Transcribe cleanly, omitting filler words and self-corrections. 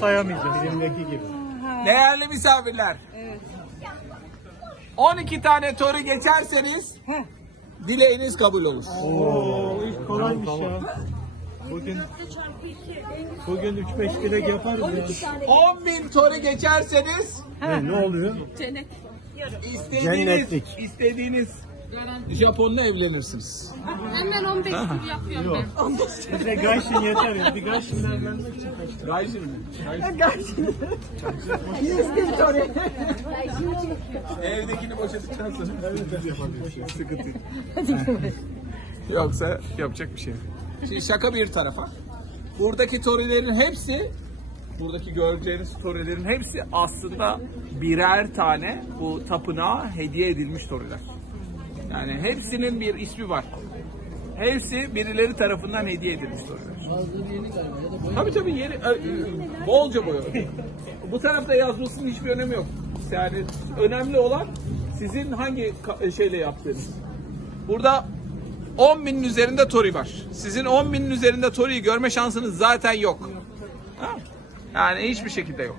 sayamayacağım elimdeki gibi. Değerli misafirler. Evet. 12 tane tori geçerseniz dileğiniz kabul olur. Oo, iş kolaymış ya. Bugün 3-5 dilek yaparız ya. 10.000 tori geçerseniz Ne oluyor? istediğiniz Japon'la evlenirsiniz. Hemen 15 tur yapıyorum ben. Bize Gayshin yeter ya. Bir Gayshin vermem için kaçtı. Gayshin mi? Evdekini boşadıktan sonra sıkıntı yok. Yoksa yapacak bir şey yok. Şimdi şaka bir tarafa. Buradaki torilerin hepsi, buradaki göreceğiniz torilerin hepsi aslında birer tane bu tapınağa hediye edilmiş toriler. Yani hepsinin bir ismi var. Hepsi birileri tarafından hediye edilmiş toriler. Tabii yeni, bolca boyalı. Bu tarafta yazmasının hiçbir önemi yok. Yani önemli olan sizin hangi şeyle yaptığınız. Burada 10.000'in üzerinde tori var. Sizin 10.000'in üzerinde toriyi görme şansınız zaten yok. Ha? Yani hiçbir şekilde yok.